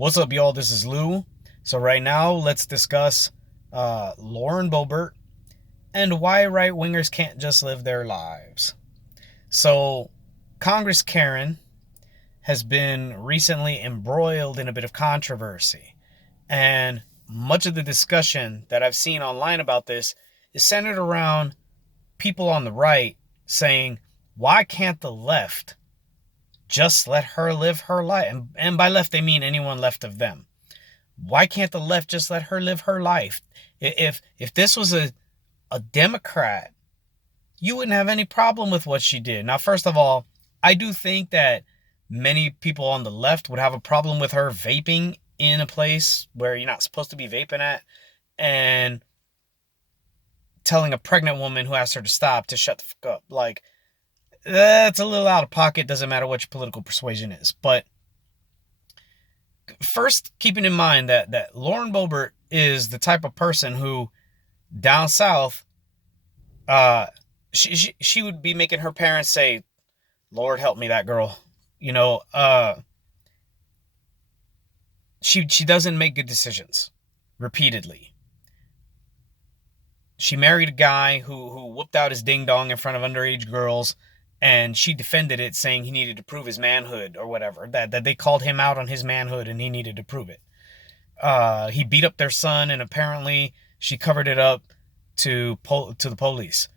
What's up, y'all? This is Lou. So right now, let's discuss Lauren Boebert and why right-wingers can't just live their lives. So, Congress Karen has been recently embroiled in a bit of controversy. And much of the discussion that I've seen online about this is centered around people on the right saying, why can't the left just let her live her life? And by left, they mean anyone left of them. Why can't the left just let her live her life? If this was a Democrat, you wouldn't have any problem with what she did. Now, first of all, I do think that many people on the left would have a problem with her vaping in a place where you're not supposed to be vaping at, and telling a pregnant woman who asked her to stop to shut the fuck up. Like, that's a little out of pocket. Doesn't matter what your political persuasion is. But first, keeping in mind that Lauren Boebert is the type of person who, down south, she would be making her parents say, "Lord help me, that girl." You know, she doesn't make good decisions repeatedly. She married a guy who whooped out his ding dong in front of underage girls, and she defended it, saying he needed to prove his manhood or whatever. That they called him out on his manhood and he needed to prove it. He beat up their son, and apparently she covered it up to the police.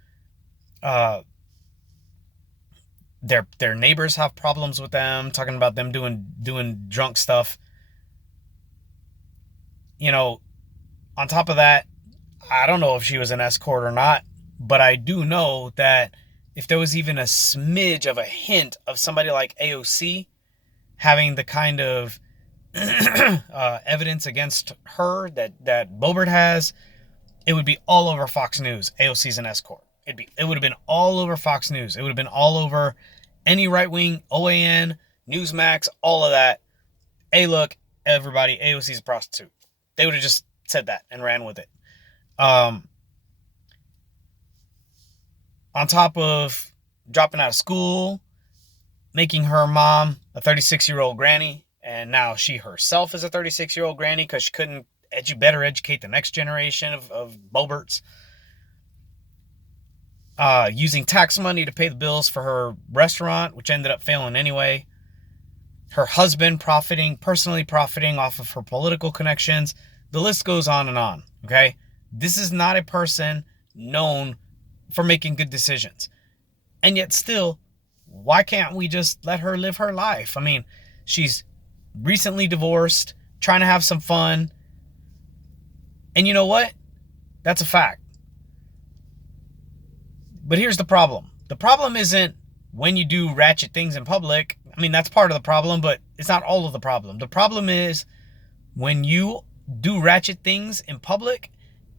Their neighbors have problems with them, talking about them doing drunk stuff. You know, on top of that, I don't know if she was an escort or not, but I do know that if there was even a smidge of a hint of somebody like AOC having the kind of evidence against her that Boebert has, it would be all over Fox News. AOC's an escort. It would have been all over Fox News. It would have been all over any right wing, OAN, Newsmax, all of that. Hey, look, everybody, AOC's a prostitute. They would have just said that and ran with it. On top of dropping out of school, making her mom a 36-year-old granny, and now she herself is a 36-year-old granny because she couldn't better educate the next generation of Boeberts. Using tax money to pay the bills for her restaurant, which ended up failing anyway. Her husband personally profiting off of her political connections. The list goes on and on, okay? This is not a person known for making good decisions. And yet still, why can't we just let her live her life? I mean, she's recently divorced, trying to have some fun. And you know what? That's a fact. But here's the problem. The problem isn't when you do ratchet things in public. I mean, that's part of the problem, but it's not all of the problem. The problem is when you do ratchet things in public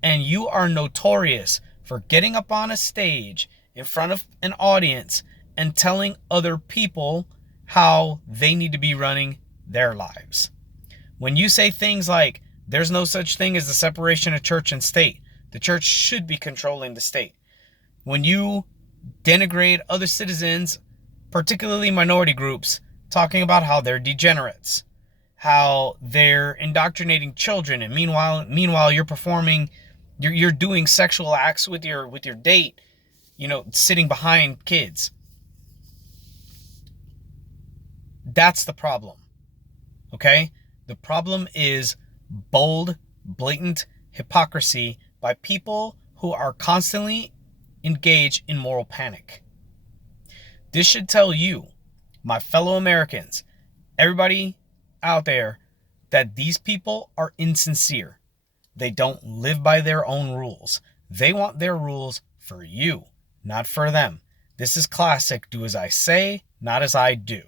and you are notorious for getting up on a stage in front of an audience and telling other people how they need to be running their lives. When you say things like, there's no such thing as the separation of church and state. The church should be controlling the state. When you denigrate other citizens, particularly minority groups, talking about how they're degenerates, how they're indoctrinating children, and meanwhile you're doing sexual acts with your date, sitting behind kids. That's the problem. Okay? The problem is bold, blatant hypocrisy by people who are constantly engaged in moral panic. This should tell you, my fellow Americans, everybody out there, that these people are insincere. They don't live by their own rules. They want their rules for you, not for them. This is classic do as I say, not as I do.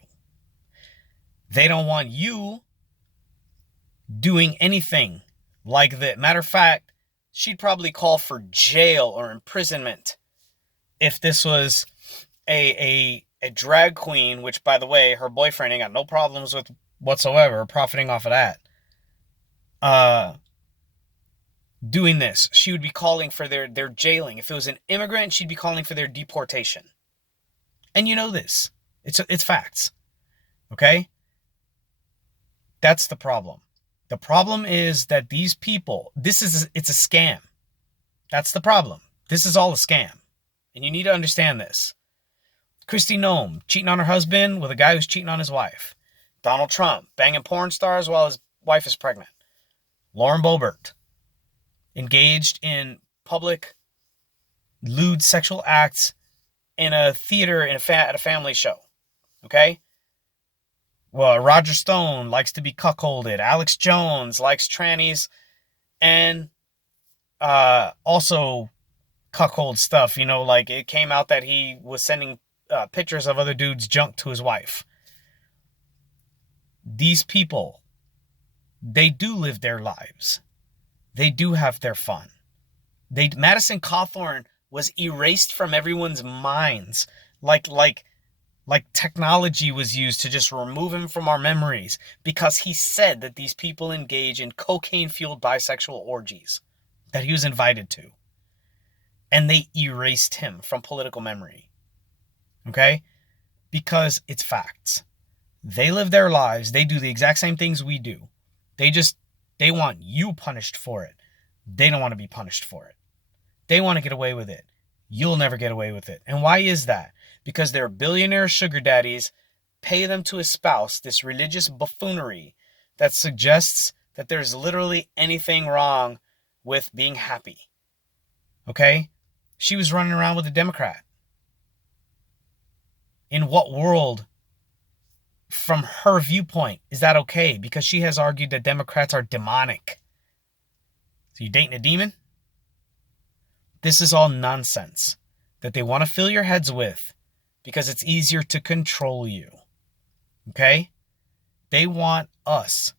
They don't want you doing anything like that. Matter of fact, she'd probably call for jail or imprisonment if this was a drag queen, which, by the way, her boyfriend ain't got no problems with whatsoever, profiting off of that. Doing this, she would be calling for their jailing. If it was an immigrant, she'd be calling for their deportation. And you know this. It's facts. Okay? That's the problem. The problem is that these people, it's a scam. That's the problem. This is all a scam. And you need to understand this. Kristi Noem cheating on her husband with a guy who's cheating on his wife. Donald Trump banging porn stars while his wife is pregnant. Lauren Boebert engaged in public lewd sexual acts in a theater at a family show. Okay? Well, Roger Stone likes to be cuckolded. Alex Jones likes trannies and also cuckold stuff. Like it came out that he was sending pictures of other dudes' junk to his wife. These people, they do live their lives. They do have their fun. Madison Cawthorn was erased from everyone's minds. Like technology was used to just remove him from our memories because he said that these people engage in cocaine-fueled bisexual orgies that he was invited to. And they erased him from political memory. Okay? Because it's facts. They live their lives. They do the exact same things we do. They want you punished for it. They don't want to be punished for it. They want to get away with it. You'll never get away with it. And why is that? Because their billionaire sugar daddies pay them to espouse this religious buffoonery that suggests that there's literally anything wrong with being happy. Okay? She was running around with a Democrat. In what world, from her viewpoint, is that okay? Because she has argued that Democrats are demonic. So you dating a demon? This is all nonsense that they want to fill your heads with because it's easier to control you. Okay? They want us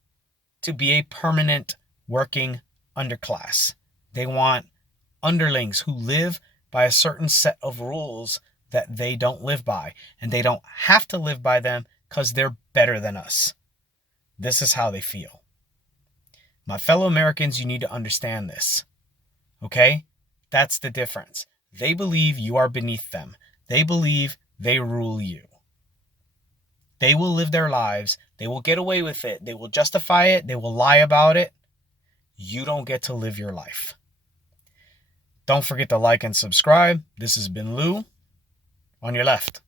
to be a permanent working underclass. They want underlings who live by a certain set of rules that they don't live by. And they don't have to live by them because they're better than us. This is how they feel. My fellow Americans, you need to understand this. Okay? That's the difference. They believe you are beneath them. They believe they rule you. They will live their lives. They will get away with it. They will justify it. They will lie about it. You don't get to live your life. Don't forget to like and subscribe. This has been Lou on your left.